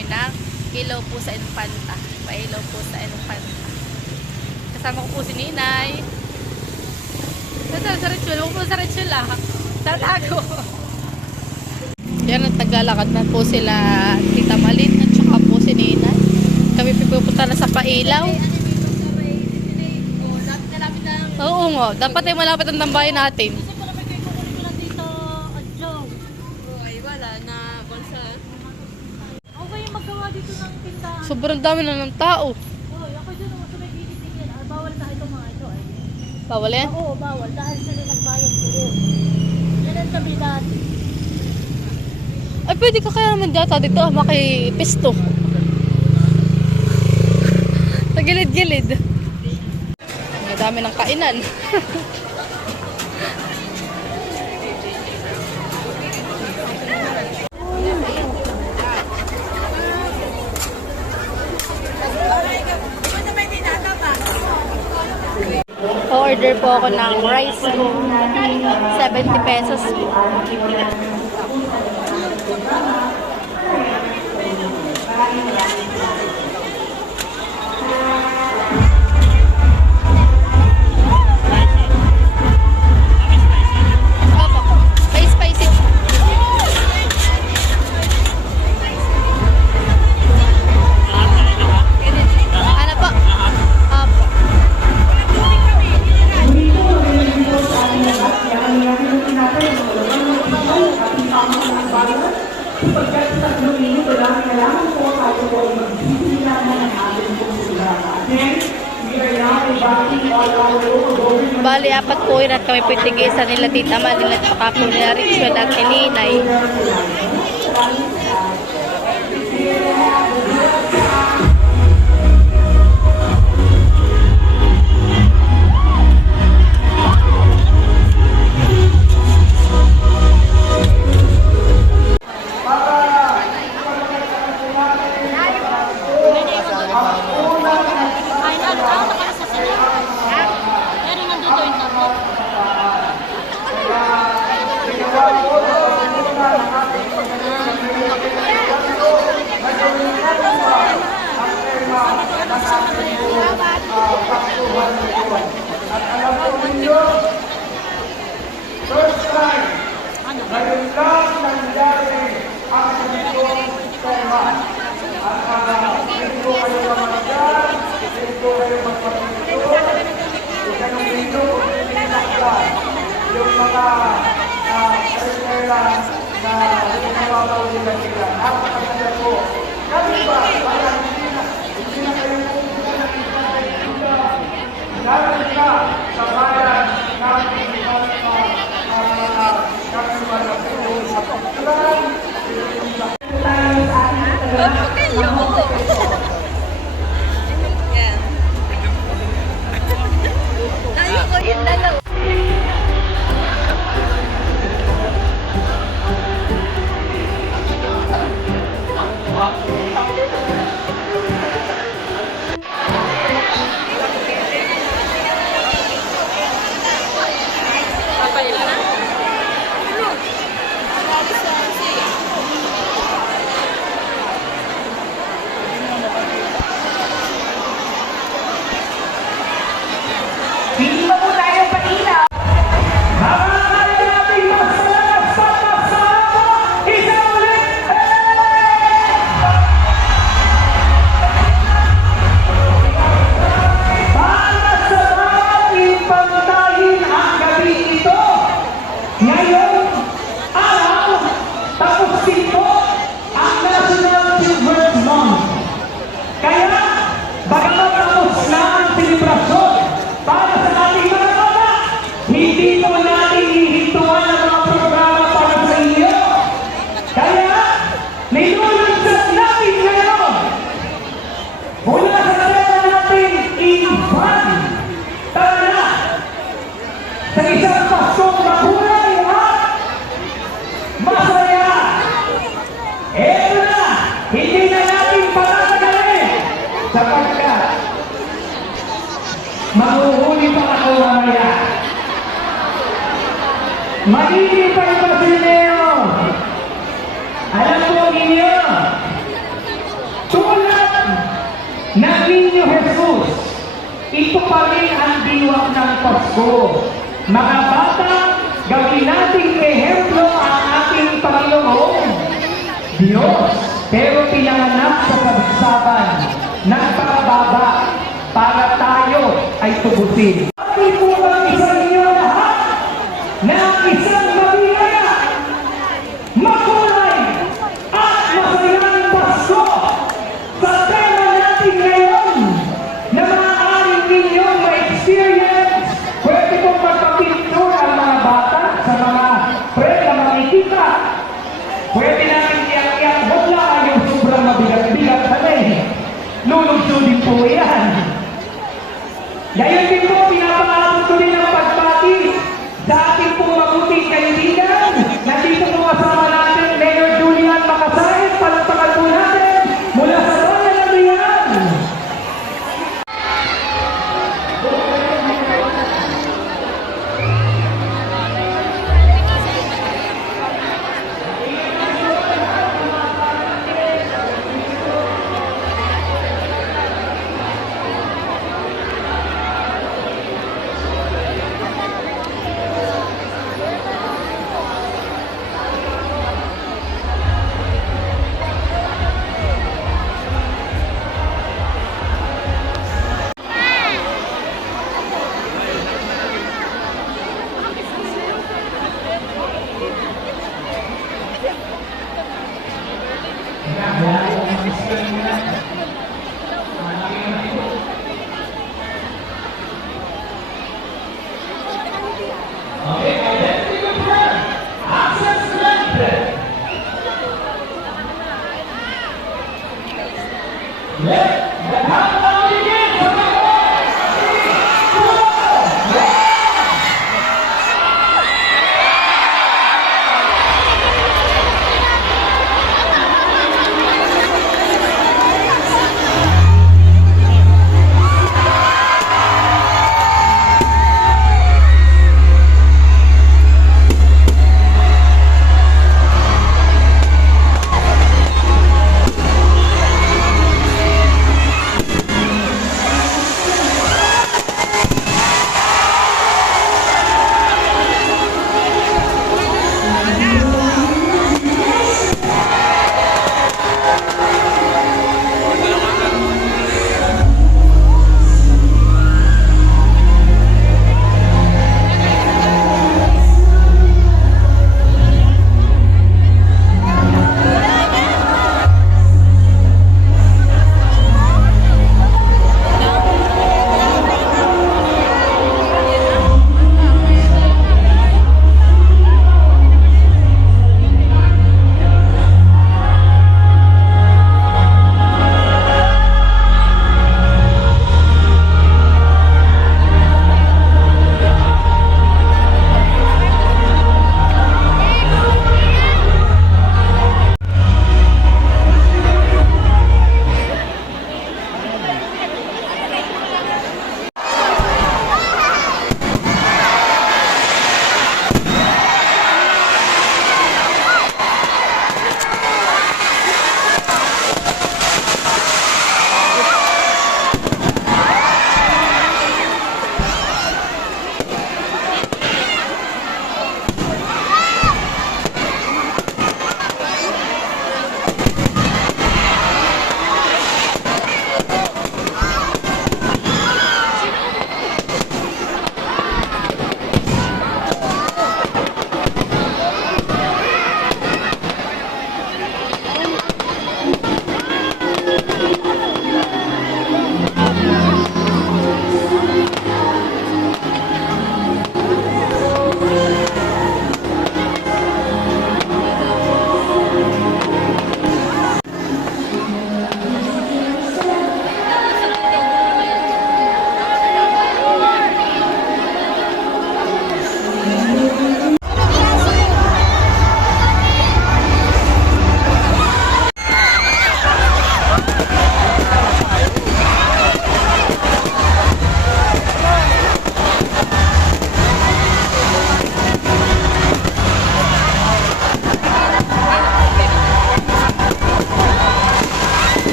ngayon ng ilaw po sa Infanta. Pailaw po sa Infanta. Kasama ko po si Ninay. Sa ritual. Huwag po sa ritual Tatago. Yan, naglalakad na po sila Tita Malin at saka po si Ninay. Kami pupunta na sa Pailaw. Oo nga. Dapat ay malapit ang tambayan natin. Sobrang dami na ng tao. Ako dyan naman sa may gilid yan. Bawal na itong mga ito. Bawal yan? Oo, bawal. Dahil sila nagbayad ko. Yan ang sabi dati. Ay, pwede ka kaya naman data dito makipisto. Sa gilid-gilid. Ang dami ng kainan. Order po ako ng rice. 70 pesos. Opo. May spicy. Ano po? Opo. Bali, apat po yun at kami pitigisa nila Tita Malin at saka po nila Ritual at Ninay. At alam ko ninyo, first time, ngayon lang nangyari ang ganitong tema. At hindi ko kayo mamagyan, hindi ko kayo magpapito, ganong dito, yung mga karinera na nawawaw nila sila. Napakaganda po. Kasi ba, parang hindi na kayo natin ka sa bayan natin mahuhuli pa ako mamaya. Magiging pa yung Basileo. Alam po ninyo, pa rin ang diwa ng Pasko. Mga bata, gawin nating ehemplo ang ating Panginoon Diyos, pero pinanganak sa kabsaban ng pagkababa para tayo ay tubusin. Pati po ang isa ninyo lahat na isang mabiyaya, makulay at masayang Pasko sa tema natin ngayon na maaaring ninyong ma-experience. Pwede kong magpapintura ang mga bata sa mga prenda makikita. Pwede natin iyak-iyak, huwag lang kayong sobrang mabigat-bigat sanay. Lulugsunin po yan. Gayon din po, pinapangalan ko rin ang pagpati sa ating pong mabuting kaibigan. Nandito po kasama natin, Mayor Julian Makasay, palagpakan po natin mula sa Bayan ng Riyan.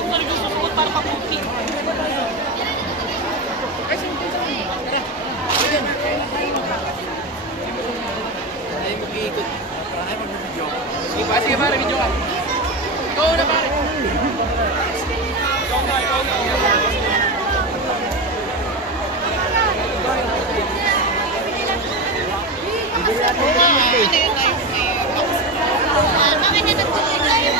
ako talaga susuot para maputi. Ay, mag-iikot. Ay, mag-video. Sige pare, video ka. Ikaw na pare. Ikaw na. Bakit na nagtuloy tayo?